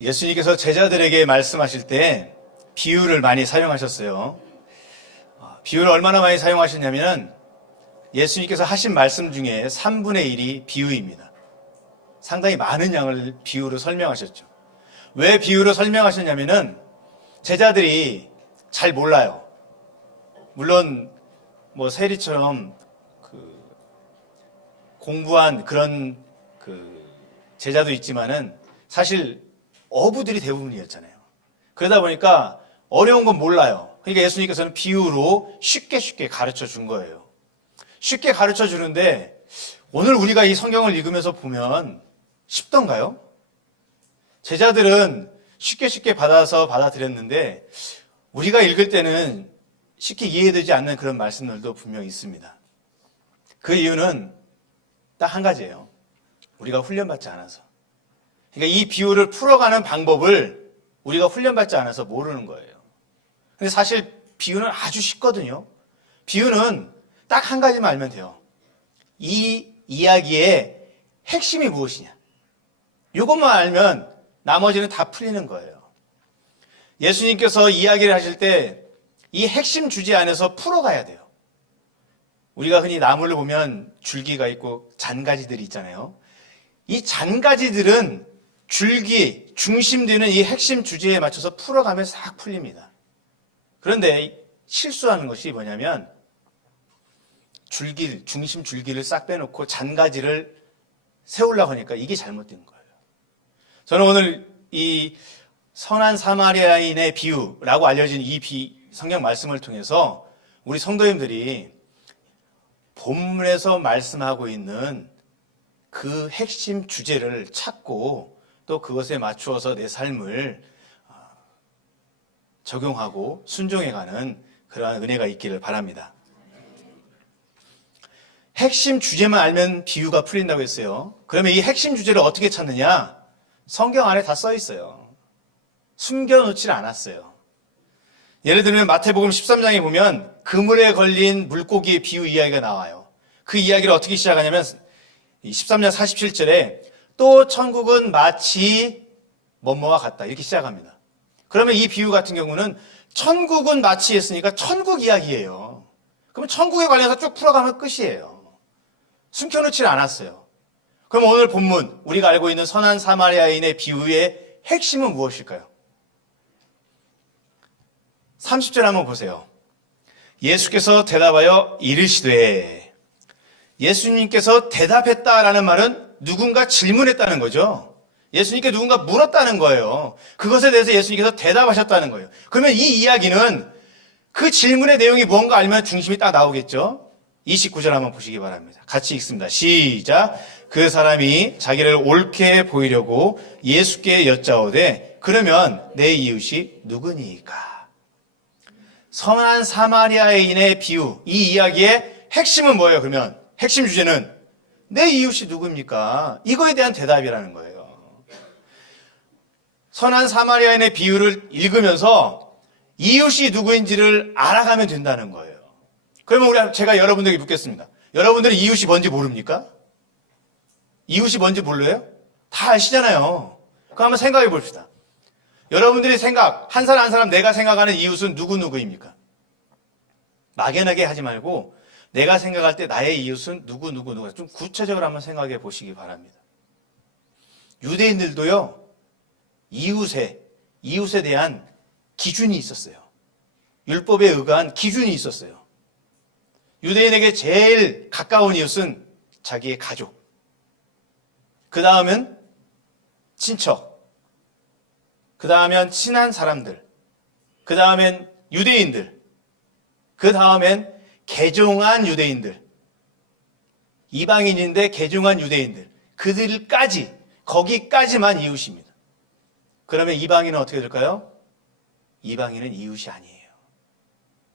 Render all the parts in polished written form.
예수님께서 제자들에게 말씀하실 때 비유를 많이 사용하셨어요. 비유를 얼마나 많이 사용하셨냐면 예수님께서 하신 말씀 중에 3분의 1이 비유입니다. 상당히 많은 양을 비유로 설명하셨죠. 왜 비유로 설명하셨냐면은 제자들이 잘 몰라요. 물론 세리처럼 공부한 그런 제자도 있지만은 사실 어부들이 대부분이었잖아요. 그러다 보니까 어려운 건 몰라요. 그러니까 예수님께서는 비유로 쉽게 가르쳐 준 거예요. 쉽게 가르쳐 주는데 오늘 우리가 이 성경을 읽으면서 보면 쉽던가요? 제자들은 쉽게 받아들였는데 우리가 읽을 때는 쉽게 이해되지 않는 그런 말씀들도 분명히 있습니다. 그 이유는 딱 한 가지예요. 우리가 훈련받지 않아서. 그러니까 이 비유를 풀어가는 방법을 우리가 훈련받지 않아서 모르는 거예요. 근데 사실 비유는 아주 쉽거든요. 비유는 딱 한 가지만 알면 돼요. 이 이야기의 핵심이 무엇이냐. 이것만 알면 나머지는 다 풀리는 거예요. 예수님께서 이야기를 하실 때 이 핵심 주제 안에서 풀어가야 돼요. 우리가 흔히 나무를 보면 줄기가 있고 잔가지들이 있잖아요. 이 잔가지들은 줄기, 중심되는 이 핵심 주제에 맞춰서 풀어가면 싹 풀립니다. 그런데 실수하는 것이 뭐냐면 중심 줄기를 싹 빼놓고 잔가지를 세우려고 하니까 이게 잘못된 거예요. 저는 오늘 이 선한 사마리아인의 비유라고 알려진 이 성경 말씀을 통해서 우리 성도님들이 본문에서 말씀하고 있는 그 핵심 주제를 찾고 또 그것에 맞추어서 내 삶을 적용하고 순종해가는 그러한 은혜가 있기를 바랍니다. 핵심 주제만 알면 비유가 풀린다고 했어요. 그러면 이 핵심 주제를 어떻게 찾느냐? 성경 안에 다 써 있어요. 숨겨놓질 않았어요. 예를 들면 마태복음 13장에 보면 그물에 걸린 물고기의 비유 이야기가 나와요. 그 이야기를 어떻게 시작하냐면 13장 47절에 또 천국은 마치 뭐뭐와 같다 이렇게 시작합니다. 그러면 이 비유 같은 경우는 천국은 마치 했으니까 천국 이야기예요. 그러면 천국에 관련해서 쭉 풀어가면 끝이에요. 숨겨놓질 않았어요. 그럼 오늘 본문 우리가 알고 있는 선한 사마리아인의 비유의 핵심은 무엇일까요? 30절 한번 보세요. 예수께서 대답하여 이르시되, 예수님께서 대답했다라는 말은 누군가 질문했다는 거죠. 예수님께 누군가 물었다는 거예요. 그것에 대해서 예수님께서 대답하셨다는 거예요. 그러면 이 이야기는 그 질문의 내용이 뭔가 알면 중심이 딱 나오겠죠. 29절 한번 보시기 바랍니다. 같이 읽습니다. 시작. 그 사람이 자기를 옳게 보이려고 예수께 여짜오되 그러면 내 이웃이 누구니까? 선한 사마리아인의 비유, 이 이야기의 핵심은 뭐예요? 그러면 핵심 주제는 내 이웃이 누굽니까? 이거에 대한 대답이라는 거예요. 선한 사마리아인의 비유를 읽으면서 이웃이 누구인지를 알아가면 된다는 거예요. 그러면 제가 여러분들에게 묻겠습니다. 여러분들은 이웃이 뭔지 모릅니까? 이웃이 뭔지 몰라요? 다 아시잖아요. 그럼 한번 생각해 봅시다. 여러분들이 한 사람 한 사람 내가 생각하는 이웃은 누구입니까? 막연하게 하지 말고 내가 생각할 때 나의 이웃은 누구 좀 구체적으로 한번 생각해 보시기 바랍니다. 유대인들도요, 이웃에 대한 기준이 있었어요. 율법에 의거한 기준이 있었어요. 유대인에게 제일 가까운 이웃은 자기의 가족. 그 다음은 친척. 그 다음엔 친한 사람들. 그 다음엔 유대인들. 그 다음엔 개종한 유대인들. 이방인인데 개종한 유대인들. 거기까지만 이웃입니다. 그러면 이방인은 어떻게 될까요? 이방인은 이웃이 아니에요.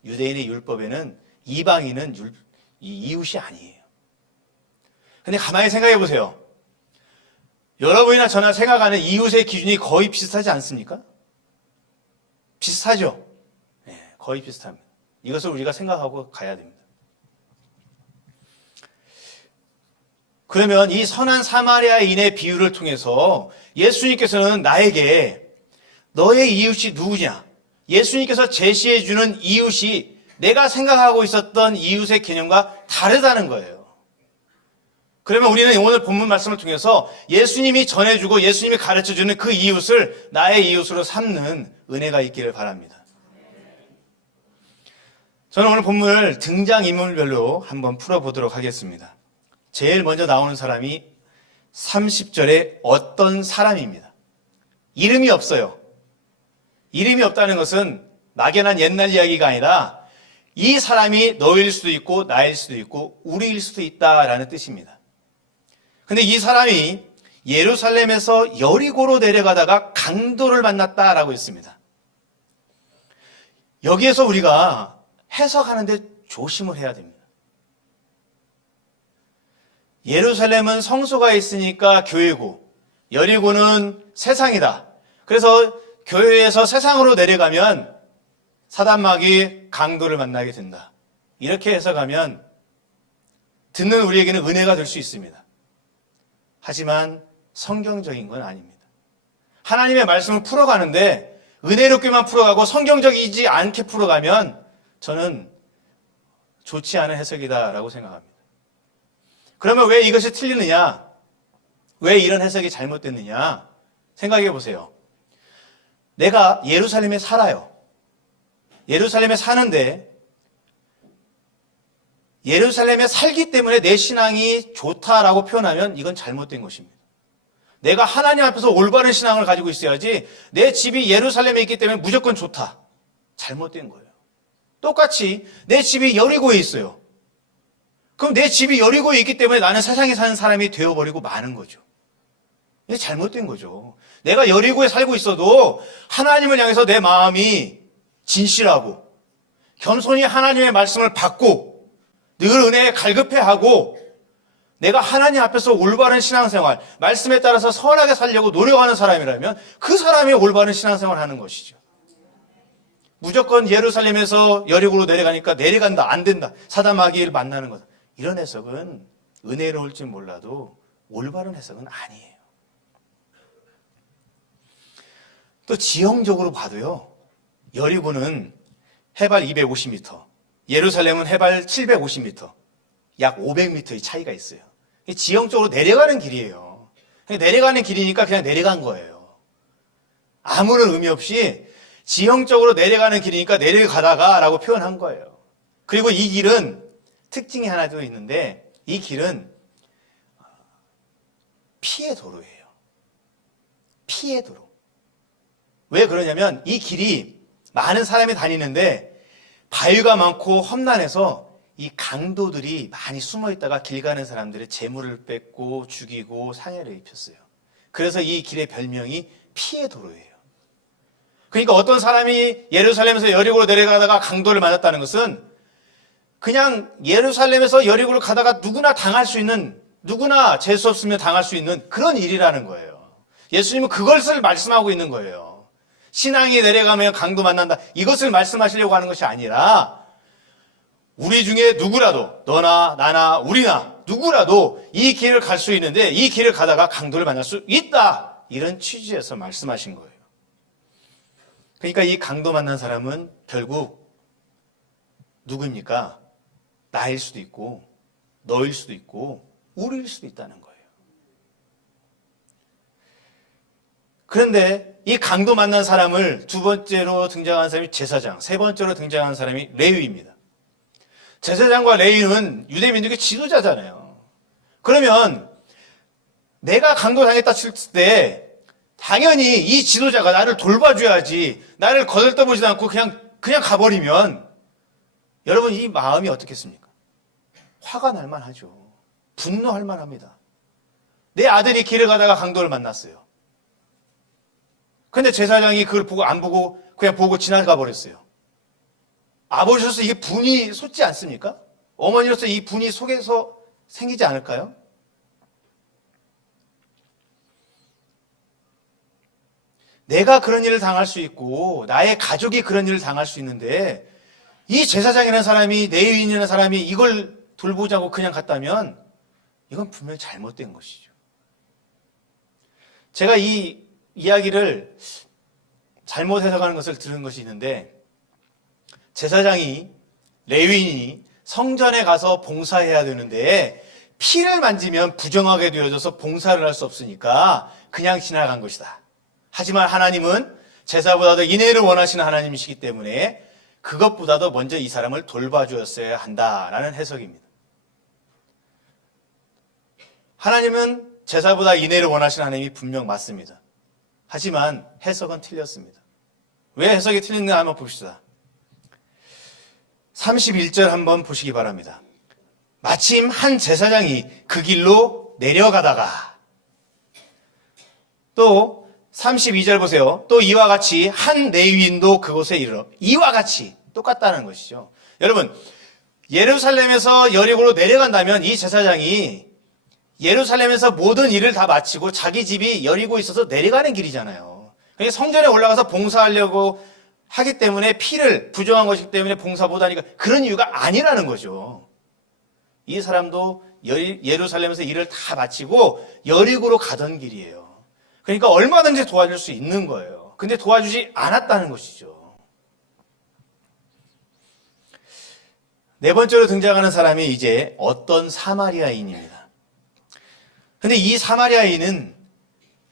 유대인의 율법에는 이방인은 이웃이 아니에요. 근데 가만히 생각해 보세요. 여러분이나 저나 생각하는 이웃의 기준이 거의 비슷하지 않습니까? 비슷하죠? 네, 거의 비슷합니다. 이것을 우리가 생각하고 가야 됩니다. 그러면 이 선한 사마리아인의 비유를 통해서 예수님께서는 나에게 너의 이웃이 누구냐? 예수님께서 제시해 주는 이웃이 내가 생각하고 있었던 이웃의 개념과 다르다는 거예요. 그러면 우리는 오늘 본문 말씀을 통해서 예수님이 전해주고 예수님이 가르쳐주는 그 이웃을 나의 이웃으로 삼는 은혜가 있기를 바랍니다. 저는 오늘 본문을 등장인물별로 한번 풀어보도록 하겠습니다. 제일 먼저 나오는 사람이 30절에 어떤 사람입니다. 이름이 없어요. 이름이 없다는 것은 막연한 옛날 이야기가 아니라 이 사람이 너일 수도 있고 나일 수도 있고 우리일 수도 있다라는 뜻입니다. 근데 이 사람이 예루살렘에서 여리고로 내려가다가 강도를 만났다라고 했습니다. 여기에서 우리가 해석하는데 조심을 해야 됩니다. 예루살렘은 성소가 있으니까 교회고 여리고는 세상이다. 그래서 교회에서 세상으로 내려가면 사단마귀 강도를 만나게 된다. 이렇게 해석하면 듣는 우리에게는 은혜가 될 수 있습니다. 하지만 성경적인 건 아닙니다. 하나님의 말씀을 풀어가는데 은혜롭게만 풀어가고 성경적이지 않게 풀어가면 저는 좋지 않은 해석이다라고 생각합니다. 그러면 왜 이것이 틀리느냐? 왜 이런 해석이 잘못됐느냐? 생각해 보세요. 내가 예루살렘에 살아요. 예루살렘에 사는데 예루살렘에 살기 때문에 내 신앙이 좋다라고 표현하면 이건 잘못된 것입니다. 내가 하나님 앞에서 올바른 신앙을 가지고 있어야지 내 집이 예루살렘에 있기 때문에 무조건 좋다. 잘못된 거예요. 똑같이 내 집이 여리고에 있어요. 그럼 내 집이 여리고에 있기 때문에 나는 세상에 사는 사람이 되어버리고 마는 거죠. 이게 잘못된 거죠. 내가 여리고에 살고 있어도 하나님을 향해서 내 마음이 진실하고 겸손히 하나님의 말씀을 받고 늘 은혜에 갈급해하고 내가 하나님 앞에서 올바른 신앙생활, 말씀에 따라서 선하게 살려고 노력하는 사람이라면 그 사람이 올바른 신앙생활을 하는 것이죠. 무조건 예루살렘에서 여리고로 내려가니까 내려간다, 안 된다, 사단마귀를 만나는 거다. 이런 해석은 은혜로울지 몰라도 올바른 해석은 아니에요. 또 지형적으로 봐도요, 여리고는 해발 250m, 예루살렘은 해발 750m, 약 500m의 차이가 있어요. 지형적으로 내려가는 길이에요. 내려가는 길이니까 그냥 내려간 거예요. 아무런 의미 없이 지형적으로 내려가는 길이니까 내려가다가 라고 표현한 거예요. 그리고 이 길은 특징이 하나 더 있는데 이 길은 피의 도로예요. 피의 도로. 왜 그러냐면 이 길이 많은 사람이 다니는데 바위가 많고 험난해서 이 강도들이 많이 숨어 있다가 길 가는 사람들의 재물을 뺏고 죽이고 상해를 입혔어요. 그래서 이 길의 별명이 피의 도로예요. 그러니까 어떤 사람이 예루살렘에서 여리고로 내려가다가 강도를 만났다는 것은 그냥 예루살렘에서 여리고를 가다가 누구나 당할 수 있는, 누구나 재수 없으면 당할 수 있는 그런 일이라는 거예요. 예수님은 그것을 말씀하고 있는 거예요. 신앙이 내려가면 강도 만난다. 이것을 말씀하시려고 하는 것이 아니라 우리 중에 누구라도, 너나 나나 우리나 누구라도 이 길을 갈 수 있는데 이 길을 가다가 강도를 만날 수 있다. 이런 취지에서 말씀하신 거예요. 그러니까 이 강도 만난 사람은 결국 누구입니까? 나일 수도 있고 너일 수도 있고 우리일 수도 있다는 거예요. 그런데 이 강도 만난 사람을 두 번째로 등장한 사람이 제사장, 세 번째로 등장한 사람이 레위입니다. 제사장과 레위는 유대민족의 지도자잖아요. 그러면 내가 강도 당했다 칠 때 당연히 이 지도자가 나를 돌봐줘야지, 나를 거들떠보지도 않고 그냥 가버리면 여러분 이 마음이 어떻겠습니까? 화가 날 만하죠. 분노할 만합니다. 내 아들이 길을 가다가 강도를 만났어요. 근데 제사장이 그걸 보고 안 보고 그냥 보고 지나가 버렸어요. 아버지로서 이게 분이 솟지 않습니까? 어머니로서 이 분이 속에서 생기지 않을까요? 내가 그런 일을 당할 수 있고 나의 가족이 그런 일을 당할 수 있는데 이 제사장이라는 사람이, 레위인이라는 사람이 이걸 돌보자고 그냥 갔다면 이건 분명히 잘못된 것이죠. 제가 이 이야기를 잘못 해석하는 것을 들은 것이 있는데, 제사장이, 레위인이 성전에 가서 봉사해야 되는데 피를 만지면 부정하게 되어져서 봉사를 할 수 없으니까 그냥 지나간 것이다. 하지만 하나님은 제사보다도 인애를 원하시는 하나님이시기 때문에 그것보다도 먼저 이 사람을 돌봐주었어야 한다라는 해석입니다. 하나님은 제사보다 인애를 원하시는 하나님이 분명 맞습니다. 하지만 해석은 틀렸습니다. 왜 해석이 틀렸는지 한번 봅시다. 31절 한번 보시기 바랍니다. 마침 한 제사장이 그 길로 내려가다가, 또 32절 보세요. 또 이와 같이 한 레위인도 그곳에 이르러, 이와 같이 똑같다는 것이죠. 여러분, 예루살렘에서 여리고로 내려간다면 이 제사장이 예루살렘에서 모든 일을 다 마치고 자기 집이 여리고 있어서 내려가는 길이잖아요. 그러니까 성전에 올라가서 봉사하려고 하기 때문에 피를 부정한 것이기 때문에 봉사 못하니까 그런 이유가 아니라는 거죠. 이 사람도 예루살렘에서 일을 다 마치고 여리고로 가던 길이에요. 그러니까 얼마든지 도와줄 수 있는 거예요. 근데 도와주지 않았다는 것이죠. 네 번째로 등장하는 사람이 이제 어떤 사마리아인입니다. 근데 이 사마리아인은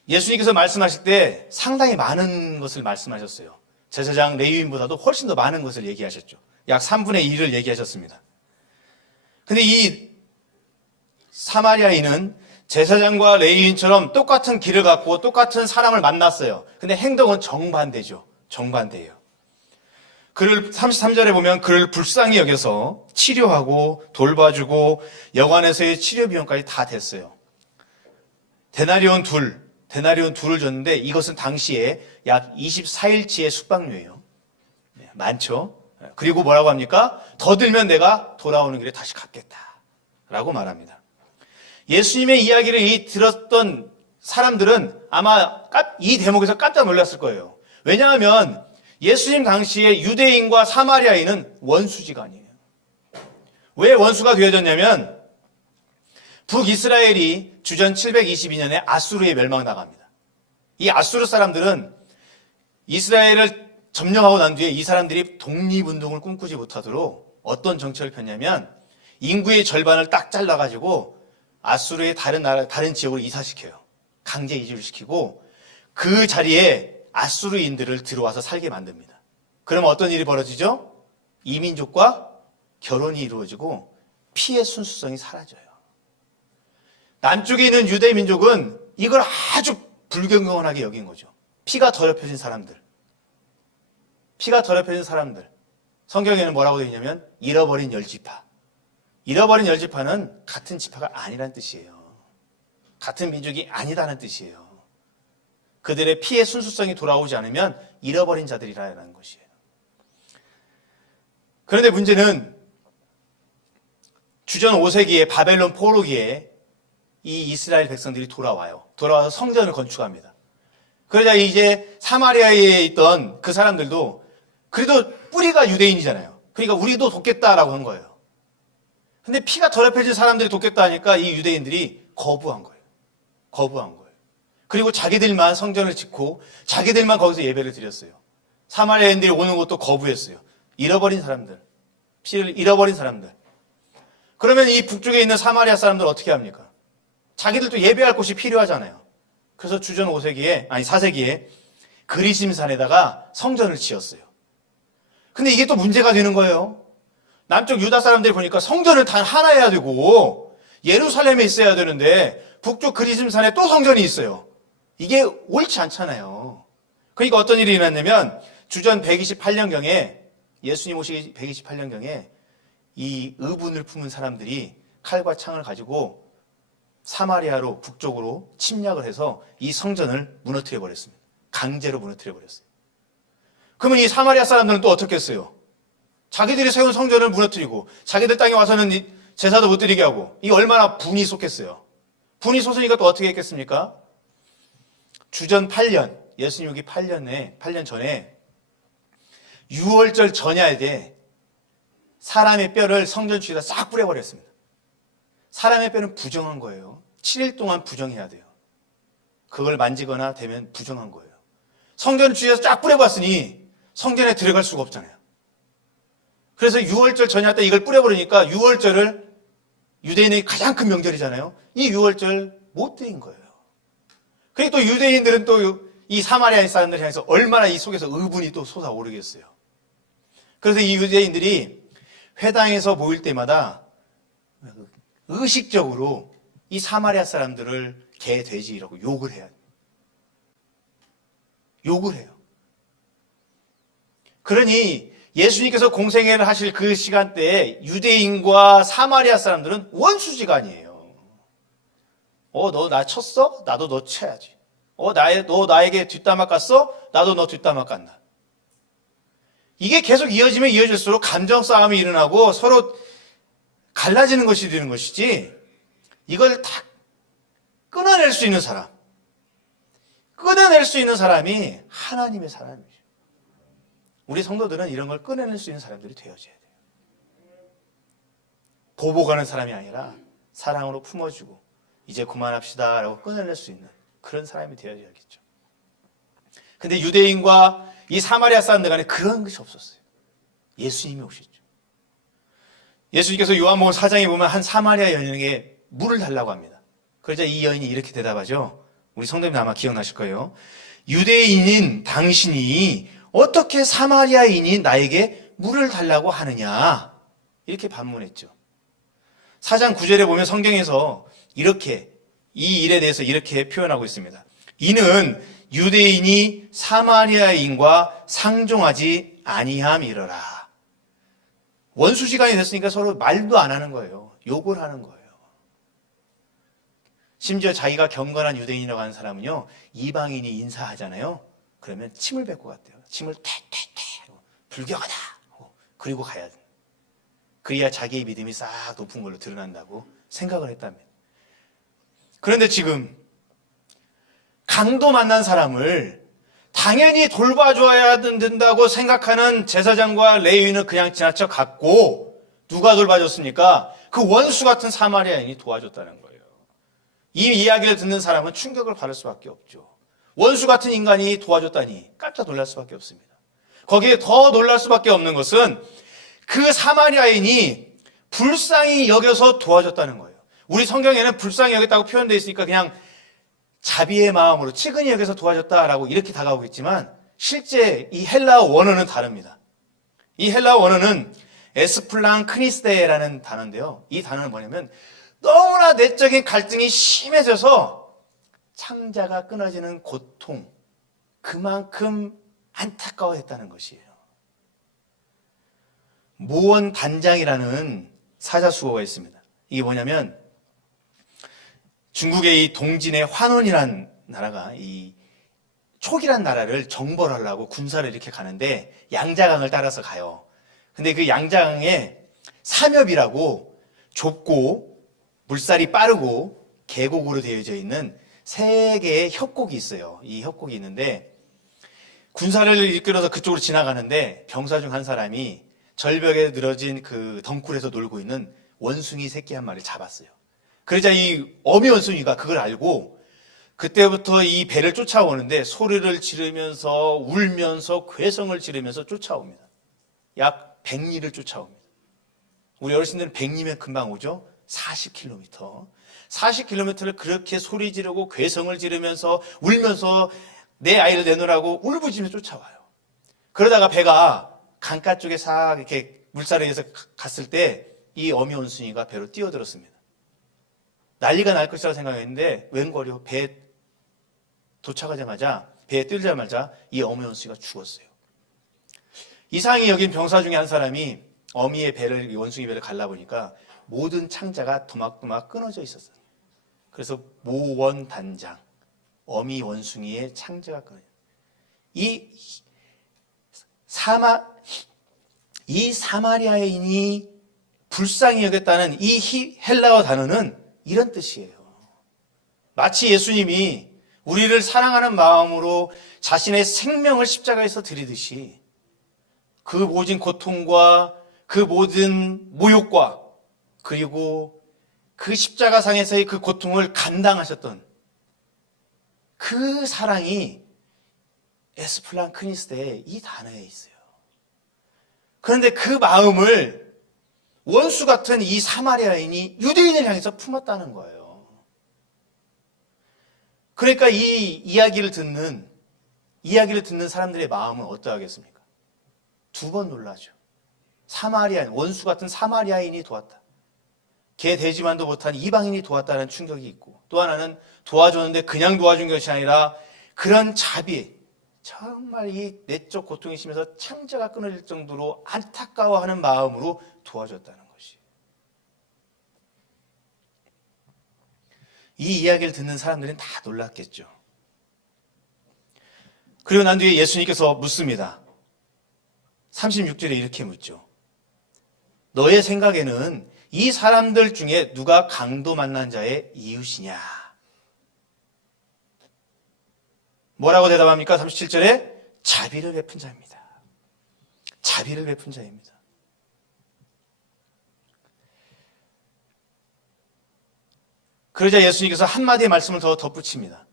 예수님께서 말씀하실 때 상당히 많은 것을 말씀하셨어요. 제사장 레위인보다도 훨씬 더 많은 것을 얘기하셨죠. 약 3분의 1을 얘기하셨습니다. 근데 이 사마리아인은 제사장과 레위인처럼 똑같은 길을 갖고 똑같은 사람을 만났어요. 근데 행동은 정반대죠. 정반대예요. 그를 33절에 보면 그를 불쌍히 여겨서 치료하고 돌봐주고 여관에서의 치료 비용까지 다 됐어요. 데나리온 둘을 줬는데 이것은 당시에 약 24일치의 숙박료예요. 많죠. 그리고 뭐라고 합니까? 더 들면 내가 돌아오는 길에 다시 갚겠다라고 말합니다. 예수님의 이야기를 들었던 사람들은 아마 이 대목에서 깜짝 놀랐을 거예요. 왜냐하면 예수님 당시에 유대인과 사마리아인은 원수지간이에요. 왜 원수가 되어졌냐면 북이스라엘이 주전 722년에 아수르에 멸망당합니다. 이 아수르 사람들은 이스라엘을 점령하고 난 뒤에 이 사람들이 독립운동을 꿈꾸지 못하도록 어떤 정책을 폈냐면 인구의 절반을 딱 잘라가지고 아수르의 다른 지역으로 이사시켜요. 강제 이주를 시키고 그 자리에 아수르인들을 들어와서 살게 만듭니다. 그러면 어떤 일이 벌어지죠? 이민족과 결혼이 이루어지고 피의 순수성이 사라져요. 남쪽에 있는 유대 민족은 이걸 아주 불경건하게 여긴 거죠. 피가 더럽혀진 사람들. 성경에는 뭐라고 되어 있냐면 잃어버린 열지파. 잃어버린 열지파는 같은 지파가 아니란 뜻이에요. 같은 민족이 아니다는 뜻이에요. 그들의 피의 순수성이 돌아오지 않으면 잃어버린 자들이라는 것이에요. 그런데 문제는 주전 5세기에 바벨론 포로기에 이 이스라엘 백성들이 돌아와서 성전을 건축합니다. 그러자 이제 사마리아에 있던 그 사람들도 그래도 뿌리가 유대인이잖아요. 그러니까 우리도 돕겠다라고 한 거예요. 근데 피가 더럽혀진 사람들이 돕겠다 하니까 이 유대인들이 거부한 거예요. 그리고 자기들만 성전을 짓고 자기들만 거기서 예배를 드렸어요. 사마리아인들이 오는 것도 거부했어요. 피를 잃어버린 사람들. 그러면 이 북쪽에 있는 사마리아 사람들 어떻게 합니까? 자기들도 예배할 곳이 필요하잖아요. 그래서 주전 4세기에 그리심산에다가 성전을 지었어요. 근데 이게 또 문제가 되는 거예요. 남쪽 유다 사람들이 보니까 성전을 단 하나 해야 되고 예루살렘에 있어야 되는데 북쪽 그리심산에 또 성전이 있어요. 이게 옳지 않잖아요. 그러니까 어떤 일이 일어났냐면 주전 128년경에 예수님 오시기 128년경에 이 의분을 품은 사람들이 칼과 창을 가지고 사마리아로 북쪽으로 침략을 해서 이 성전을 무너뜨려 버렸습니다. 강제로 무너뜨려 버렸어요. 그러면 이 사마리아 사람들은 또 어떻게 했어요? 자기들이 세운 성전을 무너뜨리고 자기들 땅에 와서는 제사도 못 드리게 하고 이 얼마나 분이 솟겠어요. 분이 솟으니까 또 어떻게 했겠습니까? 주전 8년, 예수님 오기 8년 전에 유월절 전야에 사람의 뼈를 성전 주위에다 싹 뿌려버렸습니다. 사람의 뼈는 부정한 거예요. 7일 동안 부정해야 돼요. 그걸 만지거나 되면 부정한 거예요. 성전을 주위에서 쫙 뿌려봤으니 성전에 들어갈 수가 없잖아요. 그래서 유월절 전야할 때 이걸 뿌려버리니까 유월절을 유대인의 가장 큰 명절이잖아요. 이 유월절 못 드린 거예요. 그리고 또 유대인들은 또 이 사마리아 사람들 향해서 얼마나 이 속에서 의분이 또 솟아오르겠어요. 그래서 이 유대인들이 회당에서 모일 때마다 의식적으로 이 사마리아 사람들을 개, 돼지라고 욕을 해요. 욕을 해요. 그러니 예수님께서 공생애를 하실 그 시간대에 유대인과 사마리아 사람들은 원수지간이에요. 너 나 쳤어? 나도 너 쳐야지. 너 나에게 뒷담화 깠어? 나도 너 뒷담화 깐다. 이게 계속 이어지면 이어질수록 감정 싸움이 일어나고 서로 갈라지는 것이 되는 것이지, 이걸 다 끊어낼 수 있는 사람, 끊어낼 수 있는 사람이 하나님의 사람이죠. 우리 성도들은 이런 걸 끊어낼 수 있는 사람들이 되어져야 돼요. 보복하는 사람이 아니라 사랑으로 품어주고 이제 그만합시다 라고 끊어낼 수 있는 그런 사람이 되어야겠죠. 근데 유대인과 이 사마리아 사람들 간에 그런 것이 없었어요. 예수님이 오셨죠. 예수님께서 요한복음 4장에 보면 한 사마리아 여인에게 물을 달라고 합니다. 그러자 이 여인이 이렇게 대답하죠. 우리 성도님 아마 기억나실 거예요. 유대인인 당신이 어떻게 사마리아인인 나에게 물을 달라고 하느냐, 이렇게 반문했죠. 4장 9절에 보면 성경에서 이렇게 이 일에 대해서 이렇게 표현하고 있습니다. 이는 유대인이 사마리아인과 상종하지 아니함이러라. 원수지간이 됐으니까 서로 말도 안 하는 거예요. 욕을 하는 거예요. 심지어 자기가 경건한 유대인이라고 하는 사람은요, 이방인이 인사하잖아요. 그러면 침을 뱉고 갔대요. 침을 퇴퇴퇴 불경하다 그리고 가야 돼. 그래야 자기의 믿음이 싹 높은 걸로 드러난다고 생각을 했답니다. 그런데 지금 강도 만난 사람을 당연히 돌봐줘야 된다고 생각하는 제사장과 레위인은 그냥 지나쳐 갔고, 누가 돌봐줬습니까? 그 원수 같은 사마리아인이 도와줬다는 거예요. 이 이야기를 듣는 사람은 충격을 받을 수밖에 없죠. 원수 같은 인간이 도와줬다니 깜짝 놀랄 수밖에 없습니다. 거기에 더 놀랄 수밖에 없는 것은 그 사마리아인이 불쌍히 여겨서 도와줬다는 거예요. 우리 성경에는 불쌍히 여겼다고 표현되어 있으니까 그냥 자비의 마음으로 치근히 여겨서 도와줬다라고 이렇게 다가오겠지만, 실제 이 헬라어 원어는 다릅니다. 이 헬라어 원어는 에스플랑 크니스데라는 단어인데요. 이 단어는 뭐냐면 너무나 내적인 갈등이 심해져서 창자가 끊어지는 고통, 그만큼 안타까워했다는 것이에요. 모원단장이라는 사자수어가 있습니다. 이게 뭐냐면 중국의 이 동진의 환원이라는 나라가 이 촉이라는 나라를 정벌하려고 군사를 이렇게 가는데 양자강을 따라서 가요. 근데 그 양자강에 삼엽이라고 좁고 물살이 빠르고 계곡으로 되어져 있는 3개의 협곡이 있어요. 이 협곡이 있는데 군사를 이끌어서 그쪽으로 지나가는데 병사 중 한 사람이 절벽에 늘어진 그 덩굴에서 놀고 있는 원숭이 새끼 한 마리를 잡았어요. 그러자 이 어미 원숭이가 그걸 알고 그때부터 이 배를 쫓아오는데 소리를 지르면서 울면서 괴성을 지르면서 쫓아옵니다. 약 100리를 쫓아옵니다. 우리 어르신들은 100리면 금방 오죠? 40km. 40km를 그렇게 소리 지르고 괴성을 지르면서 울면서 내 아이를 내놓으라고 울부짖으면서 쫓아와요. 그러다가 배가 강가 쪽에 싹 이렇게 물살에 의해서 갔을 때 이 어미 원숭이가 배로 뛰어들었습니다. 난리가 날 것이라고 생각했는데 웬걸요, 배에 도착하자마자, 배에 뜨자마자 이 어미 원숭이가 죽었어요. 이상히 여긴 병사 중에 한 사람이 어미의 배를, 원숭이 배를 갈라보니까 모든 창자가 도막도막 끊어져 있었어요. 그래서 모원단장, 어미 원숭이의 창자가 끊어요. 이 사마리아인이 불쌍히 여겼다는 이 헬라어 단어는 이런 뜻이에요. 마치 예수님이 우리를 사랑하는 마음으로 자신의 생명을 십자가에서 드리듯이 그 모든 고통과 그 모든 모욕과 그리고 그 십자가상에서의 그 고통을 감당하셨던 그 사랑이 에스플란크니스데의 이 단어에 있어요. 그런데 그 마음을 원수 같은 이 사마리아인이 유대인을 향해서 품었다는 거예요. 그러니까 이 이야기를 듣는 사람들의 마음은 어떠하겠습니까? 두 번 놀라죠. 사마리아인, 원수 같은 사마리아인이 도왔다. 개 되지만도 못한 이방인이 도왔다는 충격이 있고, 또 하나는 도와줬는데 그냥 도와준 것이 아니라 그런 자비, 정말 이 내적 고통이 심해서 창자가 끊어질 정도로 안타까워하는 마음으로 도와줬다는 것이. 이 이야기를 듣는 사람들은 다 놀랐겠죠. 그리고 난 뒤에 예수님께서 묻습니다. 36절에 이렇게 묻죠. 너의 생각에는 이 사람들 중에 누가 강도 만난 자의 이웃이냐? 뭐라고 대답합니까? 37절에 자비를 베푼 자입니다. 자비를 베푼 자입니다. 그러자 예수님께서 한마디의 말씀을 더 덧붙입니다.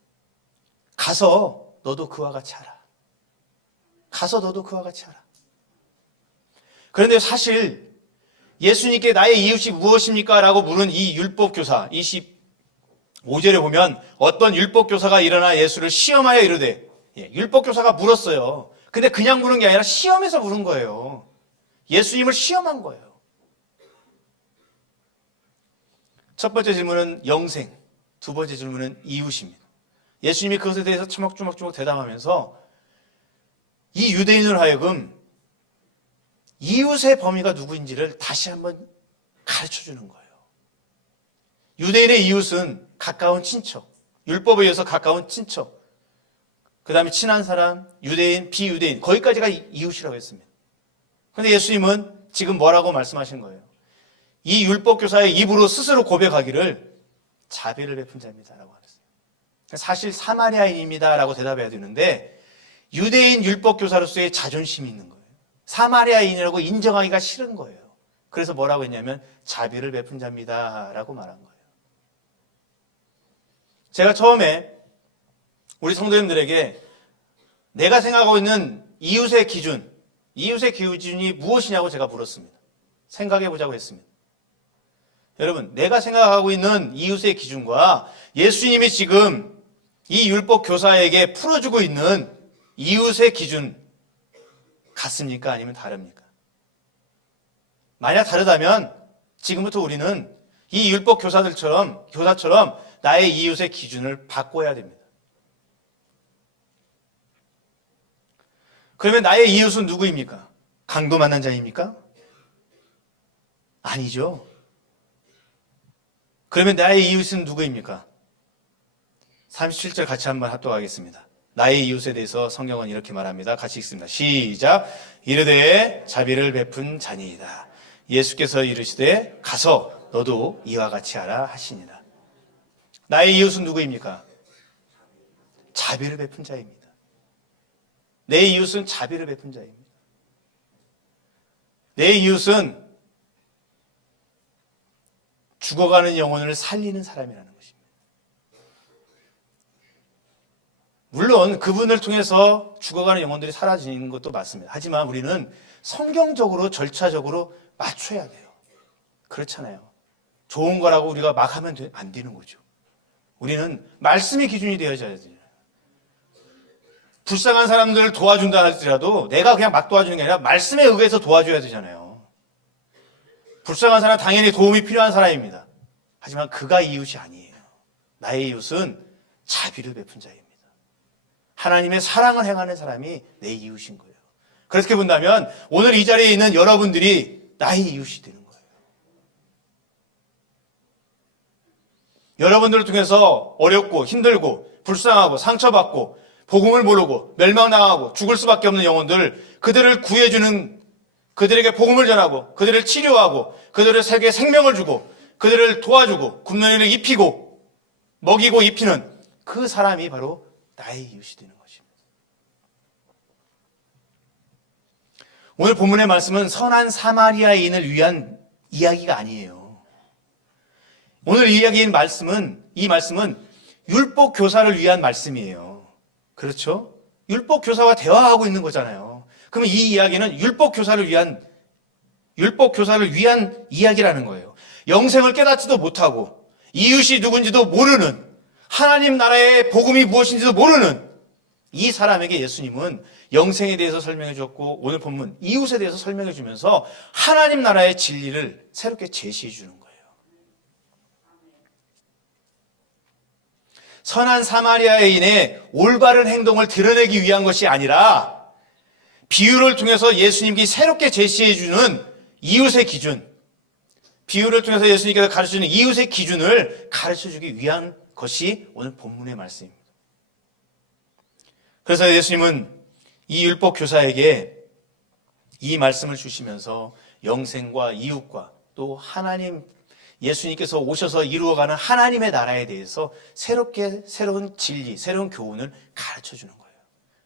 가서 너도 그와 같이 하라. 가서 너도 그와 같이 하라. 그런데 사실 예수님께 나의 이웃이 무엇입니까? 라고 물은 이 율법교사 25절에 보면 어떤 율법교사가 일어나 예수를 시험하여 이르되, 율법교사가 물었어요. 근데 그냥 물은 게 아니라 시험해서 물은 거예요. 예수님을 시험한 거예요. 첫 번째 질문은 영생, 두 번째 질문은 이웃입니다. 예수님이 그것에 대해서 주먹주먹 대답하면서 이 유대인을 하여금 이웃의 범위가 누구인지를 다시 한번 가르쳐주는 거예요. 유대인의 이웃은 가까운 친척, 율법에 의해서 가까운 친척, 그 다음에 친한 사람, 유대인, 비유대인, 거기까지가 이웃이라고 했습니다. 그런데 예수님은 지금 뭐라고 말씀하신 거예요? 이 율법교사의 입으로 스스로 고백하기를 자비를 베푼 자입니다라고 하셨어요. 사실 사마리아인입니다라고 대답해야 되는데 유대인 율법교사로서의 자존심이 있는 거예요. 사마리아인이라고 인정하기가 싫은 거예요. 그래서 뭐라고 했냐면 자비를 베푼 자입니다라고 말한 거예요. 제가 처음에 우리 성도님들에게 내가 생각하고 있는 이웃의 기준이 무엇이냐고 제가 물었습니다. 생각해 보자고 했습니다. 여러분, 내가 생각하고 있는 이웃의 기준과 예수님이 지금 이 율법 교사에게 풀어주고 있는 이웃의 기준 같습니까? 아니면 다릅니까? 만약 다르다면 지금부터 우리는 이 율법 교사처럼 나의 이웃의 기준을 바꿔야 됩니다. 그러면 나의 이웃은 누구입니까? 강도 만난 자입니까? 아니죠. 그러면 나의 이웃은 누구입니까? 37절 같이 한번 합독하겠습니다. 나의 이웃에 대해서 성경은 이렇게 말합니다. 같이 읽습니다. 시작. 이르되 자비를 베푼 자니이다. 예수께서 이르시되 가서 너도 이와 같이 하라 하시니라. 나의 이웃은 누구입니까? 자비를 베푼 자입니다. 내 이웃은 자비를 베푼 자입니다. 내 이웃은 죽어가는 영혼을 살리는 사람이라는 것입니다. 물론 그분을 통해서 죽어가는 영혼들이 사라지는 것도 맞습니다. 하지만 우리는 성경적으로 절차적으로 맞춰야 돼요. 그렇잖아요. 좋은 거라고 우리가 막 하면 안 되는 거죠. 우리는 말씀의 기준이 되어져야 돼요. 불쌍한 사람들을 도와준다 할지라도 내가 그냥 막 도와주는 게 아니라 말씀에 의해서 도와줘야 되잖아요. 불쌍한 사람 당연히 도움이 필요한 사람입니다. 하지만 그가 이웃이 아니에요. 나의 이웃은 자비를 베푼 자입니다. 하나님의 사랑을 행하는 사람이 내 이웃인 거예요. 그렇게 본다면 오늘 이 자리에 있는 여러분들이 나의 이웃이 되는 거예요. 여러분들을 통해서 어렵고 힘들고 불쌍하고 상처받고 복음을 모르고 멸망당하고 죽을 수밖에 없는 영혼들, 그들을 구해주는, 그들에게 복음을 전하고 그들을 치료하고 그들에게 생명을 주고 그들을 도와주고 굶는 이를 입히고 먹이고 입히는 그 사람이 바로 나의 이웃이 되는 것입니다. 오늘 본문의 말씀은 선한 사마리아인을 위한 이야기가 아니에요. 오늘 이야기인 이 말씀은 율법 교사를 위한 말씀이에요. 그렇죠? 율법 교사와 대화하고 있는 거잖아요. 그러면 이 이야기는 율법 교사를 위한 이야기라는 거예요. 영생을 깨닫지도 못하고 이웃이 누군지도 모르는, 하나님 나라의 복음이 무엇인지도 모르는 이 사람에게 예수님은 영생에 대해서 설명해 주었고, 오늘 본문 이웃에 대해서 설명해 주면서 하나님 나라의 진리를 새롭게 제시해 주는 거예요. 선한 사마리아인의 올바른 행동을 드러내기 위한 것이 아니라 비유를 통해서 예수님이 새롭게 제시해 주는 이웃의 기준, 비유를 통해서 예수님께서 가르쳐주는 이웃의 기준을 가르쳐주기 위한 것이 오늘 본문의 말씀입니다. 그래서 예수님은 이 율법 교사에게 이 말씀을 주시면서 영생과 이웃과 또 하나님, 예수님께서 오셔서 이루어가는 하나님의 나라에 대해서 새로운 진리, 새로운 교훈을 가르쳐주는 거예요.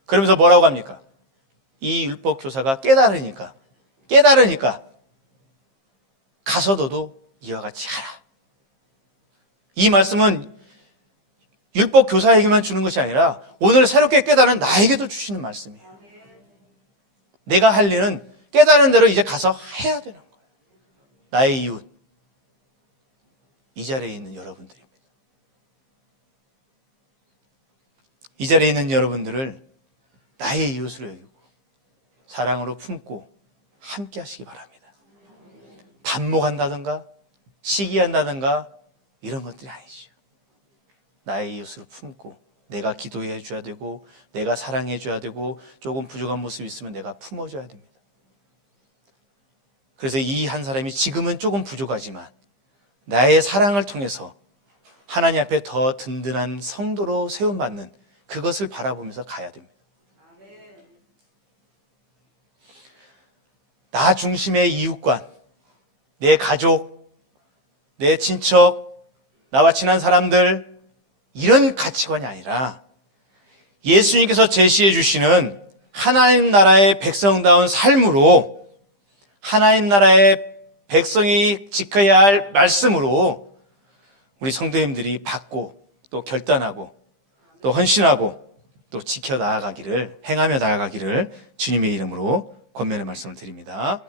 그러면서 뭐라고 합니까? 이 율법 교사가 깨달으니까 가서 너도 이와 같이 하라. 이 말씀은 율법 교사에게만 주는 것이 아니라 오늘 새롭게 깨달은 나에게도 주시는 말씀이에요. 내가 할 일은 깨달은 대로 이제 가서 해야 되는 거예요. 나의 이웃, 이 자리에 있는 여러분들입니다. 이 자리에 있는 여러분들을 나의 이웃으로 여기고 사랑으로 품고 함께 하시기 바랍니다. 반목한다든가 시기한다든가 이런 것들이 아니죠. 나의 이웃으로 품고 내가 기도해 줘야 되고 내가 사랑해 줘야 되고 조금 부족한 모습이 있으면 내가 품어줘야 됩니다. 그래서 이 한 사람이 지금은 조금 부족하지만 나의 사랑을 통해서 하나님 앞에 더 든든한 성도로 세움받는 그것을 바라보면서 가야 됩니다. 나 중심의 이웃관, 내 가족, 내 친척, 나와 친한 사람들, 이런 가치관이 아니라 예수님께서 제시해 주시는 하나님 나라의 백성다운 삶으로, 하나님 나라의 백성이 지켜야 할 말씀으로 우리 성도님들이 받고 또 결단하고 또 헌신하고 또 지켜 나아가기를, 행하며 나아가기를 주님의 이름으로 권면의 말씀을 드립니다.